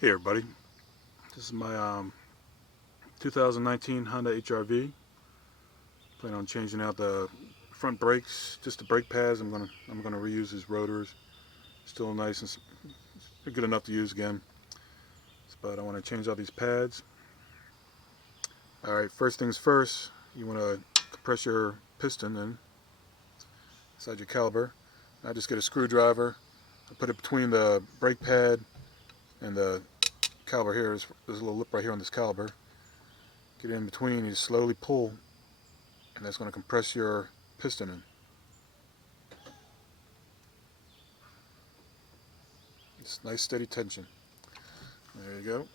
Hey everybody, this is my 2019 Honda HR-V. Plan on changing out the front brakes, just the brake pads. I'm gonna reuse these rotors. Still nice and good enough to use again. But I want to change out these pads. All right, first things first. You want to compress your piston inside your caliper. I just get a screwdriver. I put it between the brake pad and the caliper here. There's a little lip right here on this caliper. Get in between. You slowly pull, and that's going to compress your piston in. It's nice steady tension. There you go.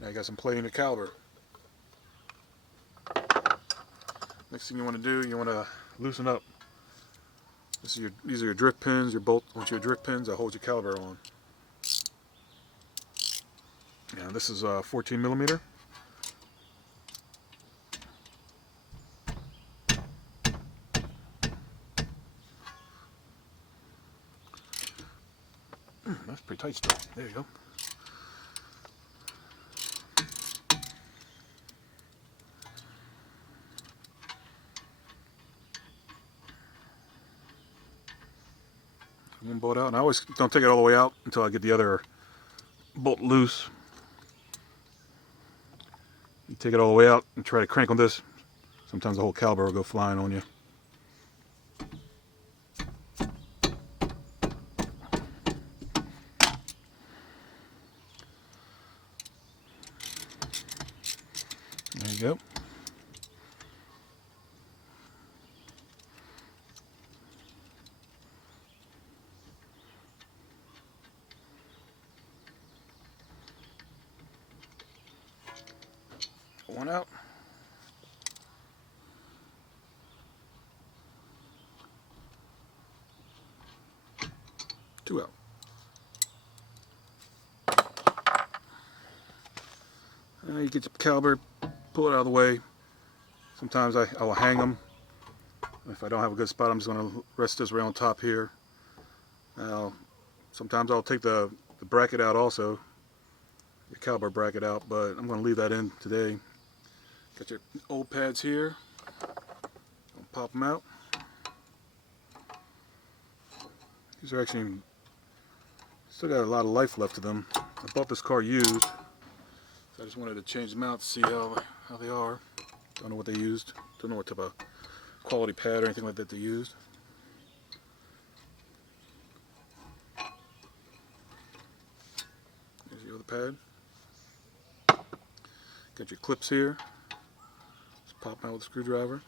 Now you got some play in the caliper. Next thing you want to do, you want to loosen up. These are your drift pins, your bolt, once your drift pins that hold your caliper on. Yeah, this is 14 millimeter. That's pretty tight still. There you go. One bolt out, and I always don't take it all the way out until I get the other bolt loose. You take it all the way out and try to crank on this. Sometimes the whole caliper will go flying on you. There you go. One out. Two out. You get your caliper, pull it out of the way. Sometimes I will hang them. If I don't have a good spot, I'm just going to rest this right on top here. Now, sometimes I'll take the bracket out also, your caliper bracket out, but I'm going to leave that in today. Got your old pads here. I'll pop them out. These are actually still got a lot of life left to them. I bought this car used, so I just wanted to change them out to see how they are. Don't know what they used. Don't know what type of quality pad or anything like that they used. There's your other pad. Got your clips here. Just pop them out with a screwdriver.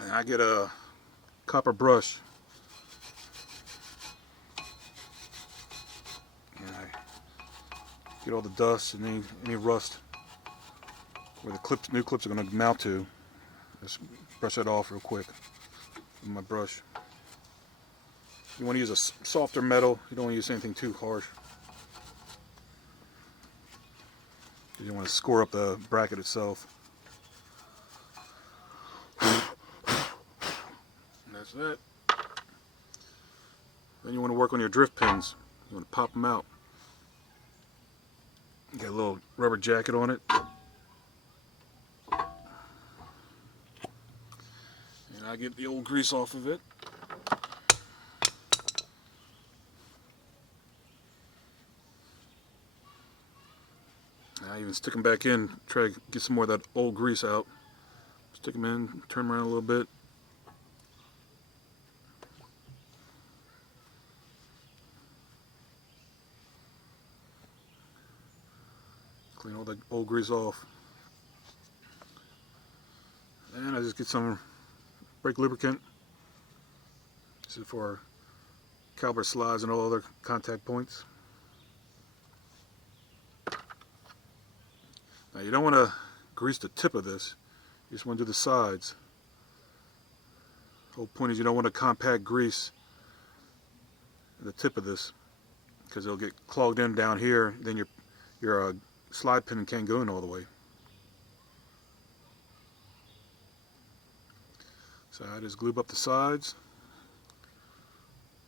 And I get a copper brush. And I get all the dust and any rust where the new clips are going to mount to. Just brush that off real quick with my brush. You want to use a softer metal. You don't want to use anything too harsh. You don't want to score up the bracket itself. And that's that. Then you want to work on your drift pins. You want to pop them out. Got a little rubber jacket on it. And I get the old grease off of it. And I even stick them back in, try to get some more of that old grease out. Stick them in, turn them around a little bit. Clean all the old grease off. And I just get some brake lubricant. This is for caliper slides and all other contact points. Now you don't want to grease the tip of this. You just want to do the sides. The whole point is you don't want to compact grease the tip of this because it'll get clogged in down here. Then your slide pin can't go in all the way. So I just glue up the sides,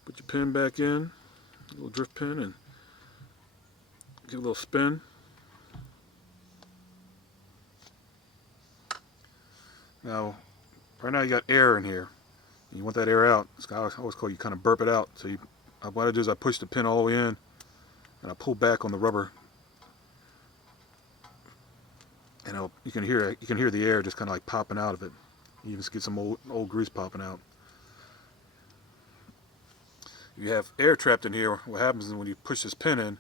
put your pin back in, a little drift pin, and give a little spin. Now, right now you got air in here. And you want that air out. I always call you kind of burp it out. So what I do is I push the pin all the way in, and I pull back on the rubber, and you can hear the air just kind of like popping out of it. You can get some old grease popping out. If you have air trapped in here, what happens is when you push this pin in,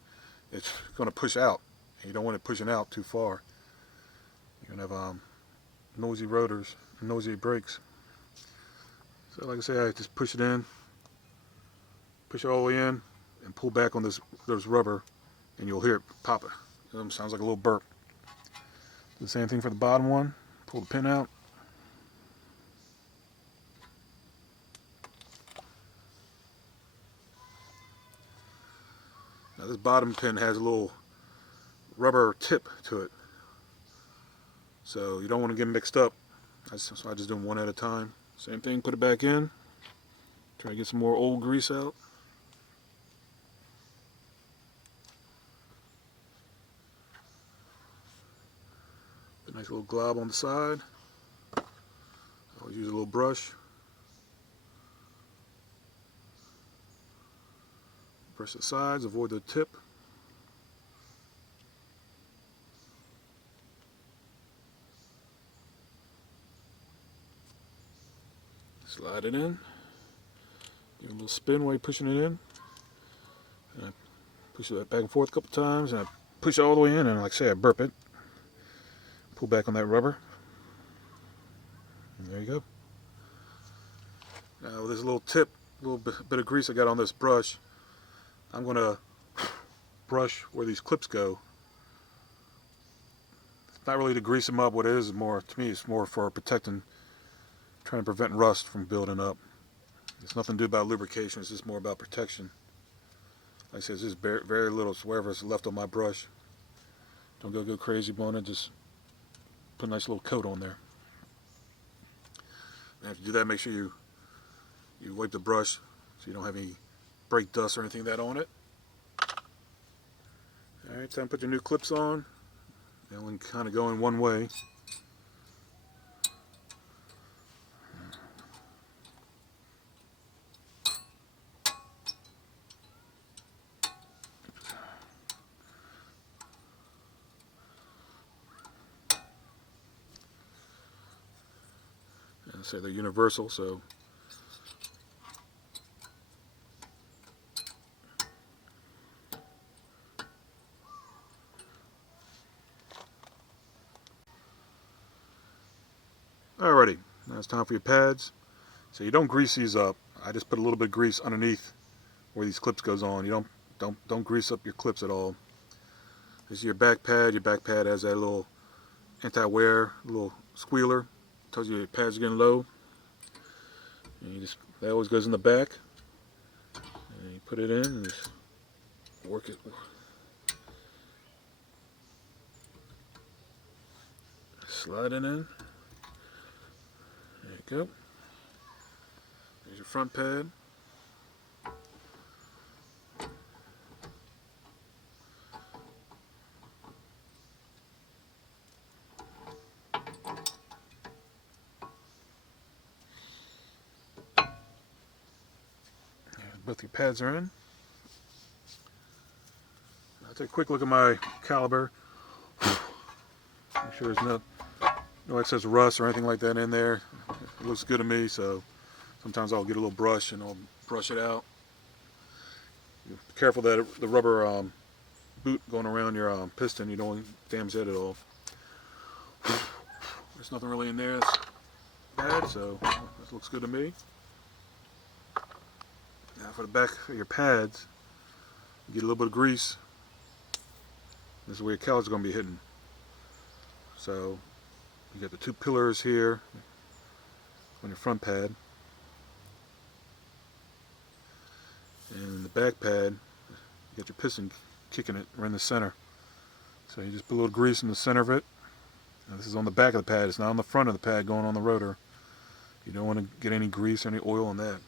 it's going to push out. And you don't want it pushing out too far. You're going to have noisy rotors, noisy brakes. So like I say, I just push it in, push it all the way in, and pull back on this rubber, and you'll hear it pop. It sounds like a little burp. Do the same thing for the bottom one. Pull the pin out. Now this bottom pin has a little rubber tip to it, so you don't want to get mixed up. So I just do them one at a time. Same thing, put it back in. Try to get some more old grease out. A nice little glob on the side. I always use a little brush. Brush the sides, avoid the tip. Slide it in. Give it a little spin while you're pushing it in. And I push it back and forth a couple times, and I push it all the way in, and like I say, I burp it. Pull back on that rubber. And there you go. Now with this little tip, a little bit of grease I got on this brush, I'm going to brush where these clips go. It's not really to grease them up. What it is more, to me, it's more for protecting, trying to prevent rust from building up. It's nothing to do about lubrication. It's just more about protection. Like I said, it's just very, very little. So wherever it's left on my brush, don't go crazy on it. Just put a nice little coat on there. And after you do that, make sure you wipe the brush so you don't have any brake dust or anything like that on it. Alright, time to put your new clips on. They only kind of go in one way. And I say they're universal, so alrighty, now it's time for your pads. So you don't grease these up. I just put a little bit of grease underneath where these clips goes on. You don't grease up your clips at all. This is your back pad. Your back pad has that little anti-wear, little squealer. Tells you your pads are getting low. And that always goes in the back. And you put it in and just work it. Slide it in. There you go. There's your front pad. Both your pads are in. I'll take a quick look at my caliper. Make sure there's no excess rust or anything like that in there. It looks good to me, so sometimes I'll get a little brush and I'll brush it out. Be careful that the rubber boot going around your piston, you don't damage that at all. There's nothing really in there that's bad, so this looks good to me. Now for the back of your pads, you get a little bit of grease. This is where your caliper is going to be hitting. So you got the two pillars here on your front pad, and in the back pad, you got your piston kicking it right in the center. So you just put a little grease in the center of it. Now this is on the back of the pad. It's not on the front of the pad going on the rotor. You don't want to get any grease or any oil on that.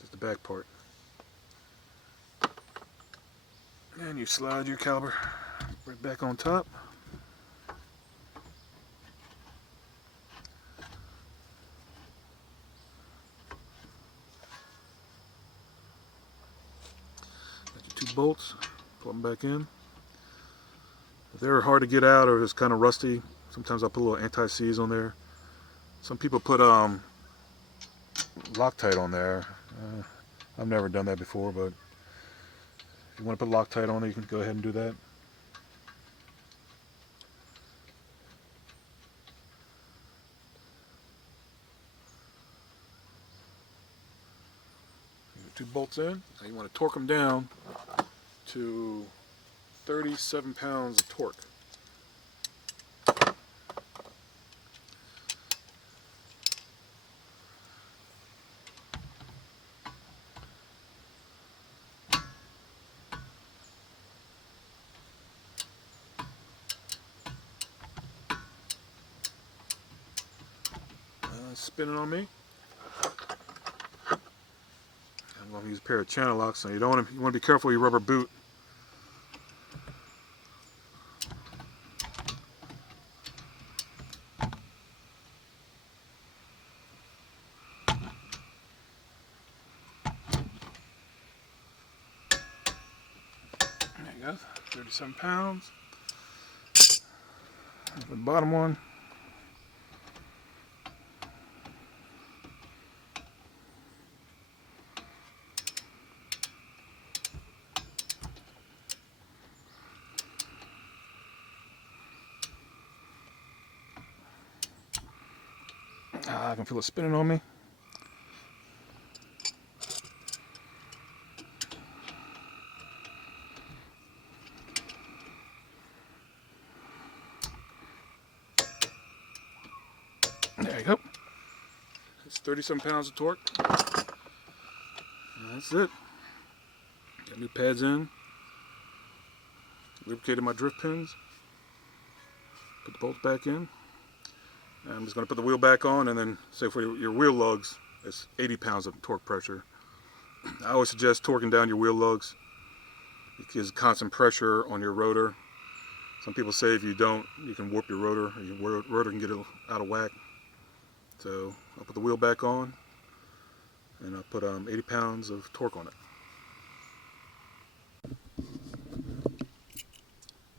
Just the back part. And you slide your caliper right back on top. Got your 2 bolts. Put them back in. If they're hard to get out or it's kind of rusty, sometimes I'll put a little anti-seize on there. Some people put Loctite on there. I've never done that before, but if you want to put Loctite on it, you can go ahead and do that. Get 2 bolts in. Now you want to torque them down to 37 pounds of torque. Spinning on me. I'm going to use a pair of channel locks, so you want to be careful with your rubber boot. There you go, 37 pounds. The bottom one. I can feel it spinning on me. There you go. It's 37 pounds of torque. And that's it. Got new pads in. Lubricated my drift pins. Put the bolts back in. And I'm just going to put the wheel back on, and then say for your wheel lugs, it's 80 pounds of torque pressure. I always suggest torquing down your wheel lugs. It gives constant pressure on your rotor. Some people say if you don't, you can warp your rotor, or your rotor can get it out of whack. So I'll put the wheel back on, and I'll put 80 pounds of torque on it.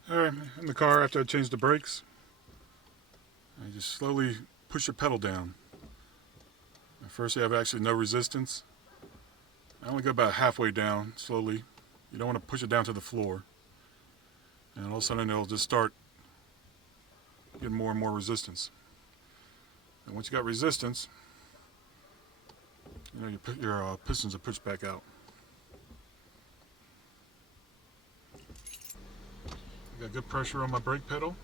Alright, in the car after I changed the brakes, I just slowly push your pedal down. At first you have actually no resistance. I only go about halfway down, slowly. You don't want to push it down to the floor. And all of a sudden it'll just start getting more and more resistance. And once you got resistance, you know, your pistons are pushed back out. I got good pressure on my brake pedal.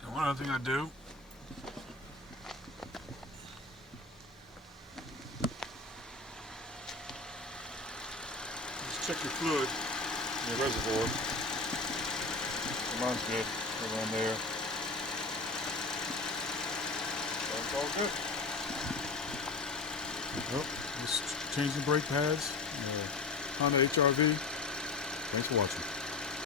And one other thing I do is check your fluid in your reservoir. Mine's good, around there. That's all good. Well, just changing brake pads. Honda HR-V. Thanks for watching.